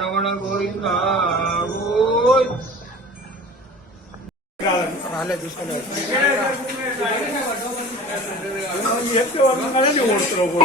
రమణ గోవింద రాలే తీసుకోలేదు ఓడుతున్నావు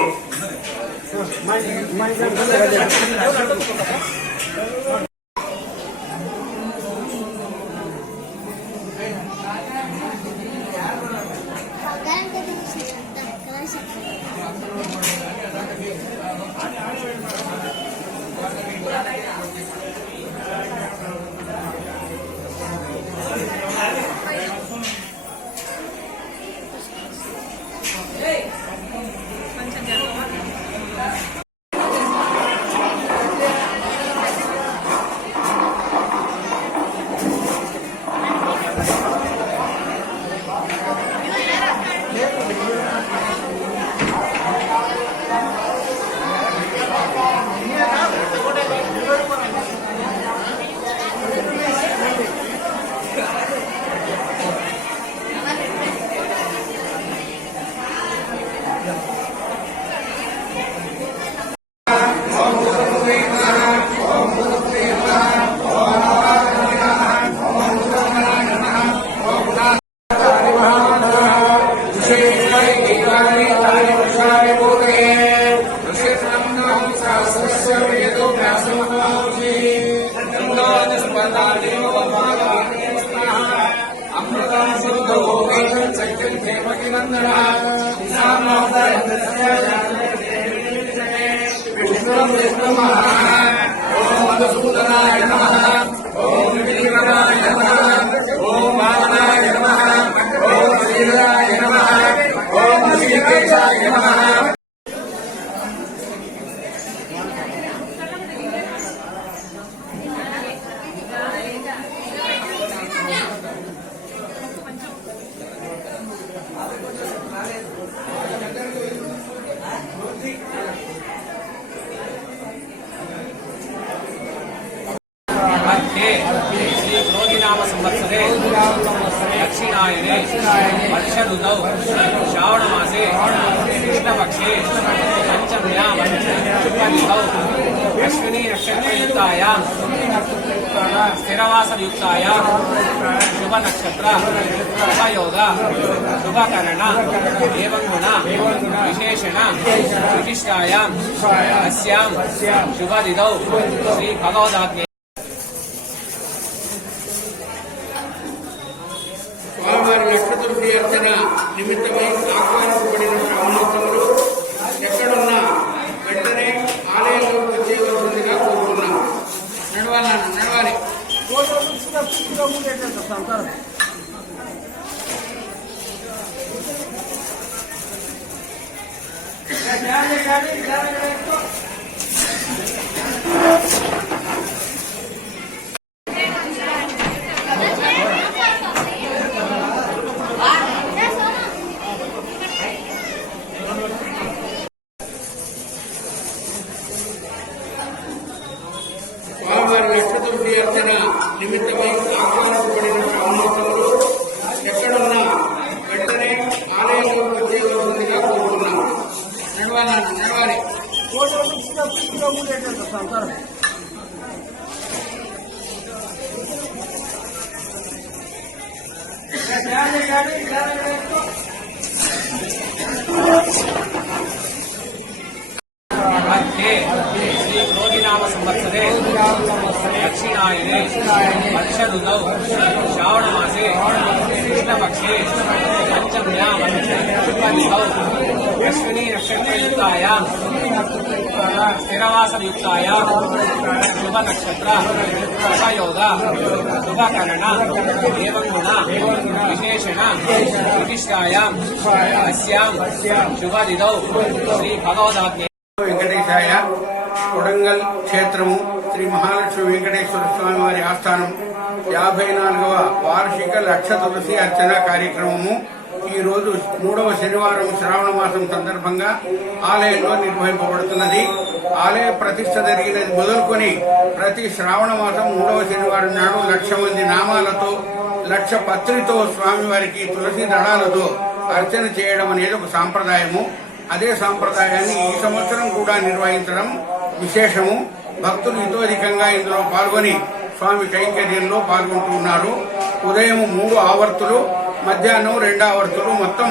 श्री क्रोधिनाम संवत्सरे दक्षिणायने वर्ष ऋतौ श्रावण मासे कृष्णपक्षे पंचम्यां शुक्लतिथौ अश्विनी नक्षत्रयुक्तायां स्थिरवासयुक्तायां शुभ नक्षत्र शुभयोग शुभकरण एवं गुण विशेषण विशिष्टायां अस्यां शुभतिथौ श्री भगवदाज्ञे స్వామివారి లక్షతుర్తి అర్చన నిమిత్తమై ఆహ్వానించబడిన శ్రావణోత్తములు ఎక్కడున్నా వెంటనే ఆలయంలోకి వచ్చేయవలసిందిగా కోరుతున్నాం. నడవాలి స్వామివారి లక్షతుర్తి అర్చన నిమిత్తమై ఆహ్వానించబడిన శ్రావణోత్తములు ఎక్కడున్నా వెంటనే ఆలయంలోకి వచ్చేయవలసిందిగా కోరుతున్నాం. నడవాలి श्री क्रोधिनाम संवत्सरे दक्षिणायने वर्ष ऋतौ श्रावण मासे कृष्णपक्षे पंचम्यां शुक्लतिथौ अश्विनी नक्षत्रयुक्तायां स्थिरवासयुक्तायां शुभ नक्षत्र शुभयोग शुभकरण एवं गुण विशेषण विशिष्टायां अस्यां शुभतिथौ श्री भगवदाज्ञे వెంకటేశాయ కొడంగల్ క్షేత్రము శ్రీ మహాలక్ష్మి వెంకటేశ్వర స్వామి వారి ఆస్థానం 54వ వార్షిక లక్ష తులసి అర్చన కార్యక్రమము ఈ రోజు 3వ శనివారం శ్రావణ మాసం సందర్భంగా ఆలయంలో నిర్వహింపబడుతున్నది. ఆలయ ప్రతిష్ఠ జరిగినది మొదలుకొని ప్రతి శ్రావణ మాసం 3వ శనివారం నాడు 1,00,000 మంది నామాలతో 1,00,000 పత్రితో స్వామివారికి తులసి దళాలతో అర్చన చేయడం అనేది ఒక సాంప్రదాయము. అదే సాంప్రదాయాన్ని ఈ సంవత్సరం కూడా నిర్వహించడం విశేషము. భక్తులు ఇతోధికంగా ఇందులో పాల్గొని స్వామి కైంకర్యంలో పాల్గొంటున్నారు. ఉదయం 3 ఆవర్తులు, మధ్యాహ్నం 2 ఆవర్తులు, మొత్తం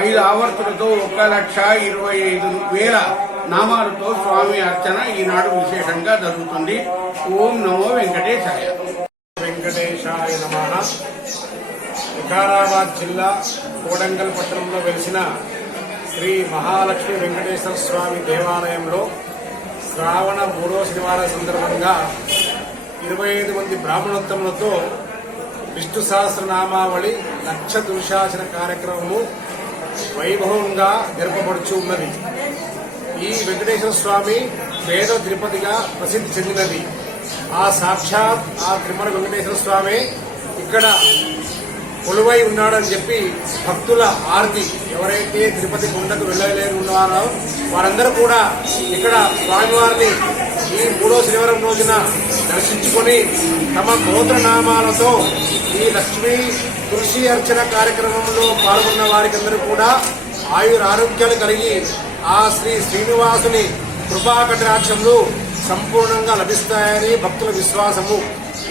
5 ఆవర్తులతో 1,25,000 నామాలతో స్వామి అర్చన ఈనాడు విశేషంగా జరుగుతుంది. ఓం నమో వెంకటేశాయ. వెంకటేశాయ నమః. వికారాబాద్ జిల్లా కోడంగల్ పట్టణంలో వెలిసిన శ్రీ మహాలక్ష్మి వెంకటేశ్వర స్వామి దేవాలయంలో శ్రావణ 3వ శనివారం సందర్భంగా 25 మంది బ్రాహ్మణోత్తములతో విష్ణు సహస్రనామావళి లక్ష దుర్శాసన కార్యక్రమము వైభవంగా జరపబడుచు ఉన్నది. ఈ వెంకటేశ్వర స్వామి పేద తిరుపతిగా ప్రసిద్ధి చెందినది. ఆ సాక్షాత్ ఆ తిరుమల వెంకటేశ్వర స్వామి ఇక్కడ కొలువై ఉన్నాడని చెప్పి భక్తుల ఆర్తి, ఎవరైతే తిరుపతి కొండకు వెళ్ళలేని ఉన్నారో వారందరూ కూడా ఇక్కడ స్వామివారిని ఈ 3వ శనివారం రోజున దర్శించుకొని తమ గోత్రనామాలతో ఈ లక్ష్మీ తులసి అర్చన కార్యక్రమంలో పాల్గొన్న వారికందరూ కూడా ఆయురారోగ్యాలు కలిగి ఆ శ్రీ శ్రీనివాసుని కృపాకటాక్షములు సంపూర్ణంగా లభిస్తాయని భక్తుల విశ్వాసము.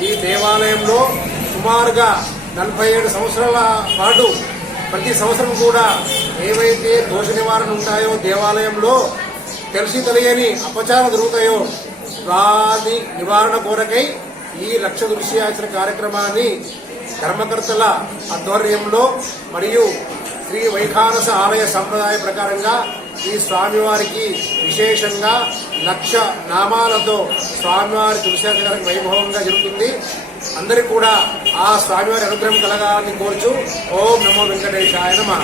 ఈ దేవాలయంలో సుమారుగా 47 సంవత్సరాల పాటు ప్రతి సంవత్సరం కూడా ఏవైతే దోష నివారణ ఉంటాయో దేవాలయంలో తెలియని అపచారం జరుగుతాయో వాటి నివారణ కోరకై ఈ లక్ష దుర్శాసన కార్యక్రమాన్ని ధర్మకర్తల ఆధ్వర్యంలో మరియు శ్రీ వైఖానస ఆలయ సంప్రదాయ ప్రకారంగా ఈ స్వామివారికి విశేషంగా 1,00,000 నామాలతో స్వామివారి తులసాచరణ వైభవంగా జరుగుతుంది. అందరికీ కూడా ఆ స్వామివారి అనుగ్రహం కలగాలని కోరుచు ఓం నమో వెంకటేశాయ నమః.